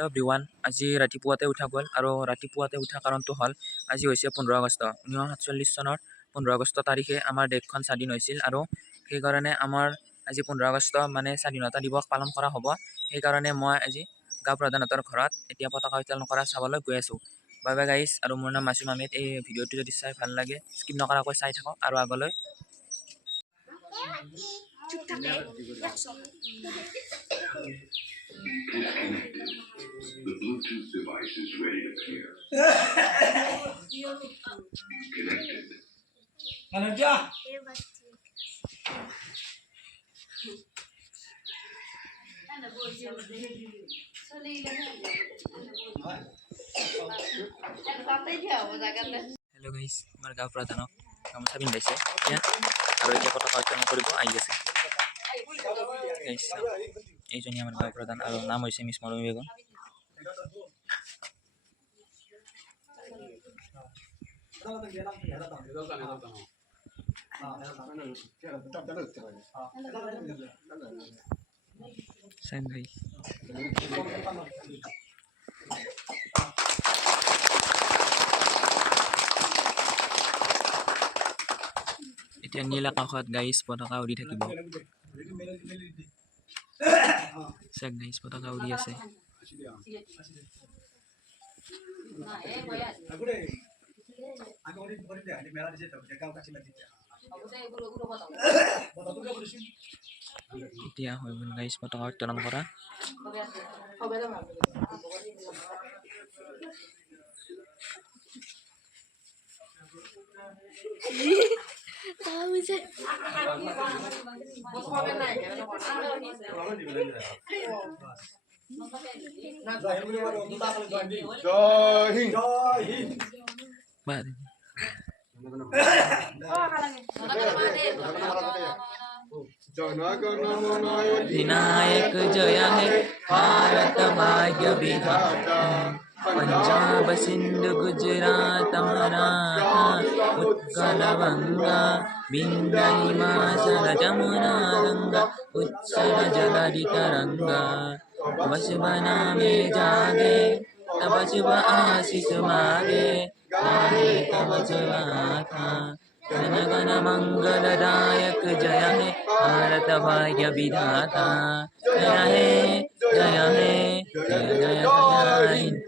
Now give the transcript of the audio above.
Hello' everyone, আজি ৰাতিপুৱাতে উঠা গ'ল আৰু ৰাতিপুৱাতে উঠা কাৰণটো হ'ল আজি হৈছে 15 আগষ্ট। 1947 চনৰ 15 আগষ্ট তাৰিখে আমাৰ দেশখন স্বাধীন হৈছিল আৰু সেইকাৰণে আমাৰ আজি 15 আগষ্ট মানে স্বাধীনতা দিৱস পালন কৰা হ'ব। সেইকাৰণে মই আজি গাঁও প্ৰধানহঁতৰ ঘৰত এতিয়া পতাকা উত্তোলন কৰা চাবলৈ গৈ আছোঁ। বাই বাই গাইজ, আৰু মোৰ নাম মাছুম আহমেদ। এই ভিডিঅ'টো যদি চাই ভাল লাগে স্কিপ নকৰাকৈ চাই থাকক আৰু আগলৈ The Bluetooth device is ready to pair. Connected. Hello' guys, আমাৰ গাঁও প্ৰধানক গামোচা পিন্ধাইছে এতিয়া আৰু এতিয়া পতাকা উত্তোলন কৰিব আহি আছে। গাইজ, এইজনী আমাৰ গাঁও প্ৰধান আৰু নাম হৈছে মিছ মৰমী বেগম। Same guys. এতিয়া নীল আকাশত গাইজ পতাকা উৰি থাকিব। চাওক গাইজ, পতাকা উৰি আছে। এতিয়া হৈ গ'ল গাইজ পতাকা উত্তোলন কৰা। विनायक जय है भारत भाग्य विधाता, पंजाब सिंध गुजरात मराठा उत्कल गंगा विंध्य हिमाचल जमुना गंगा उत्सल जलधि तरंगा। तब शुभ नामे जागे तब शुभ आशीष मागे, गाहे तब गाथा जन गण मंगलदायक जय है भारत भाग्य विधाता। जय हे जय हे जय जय जय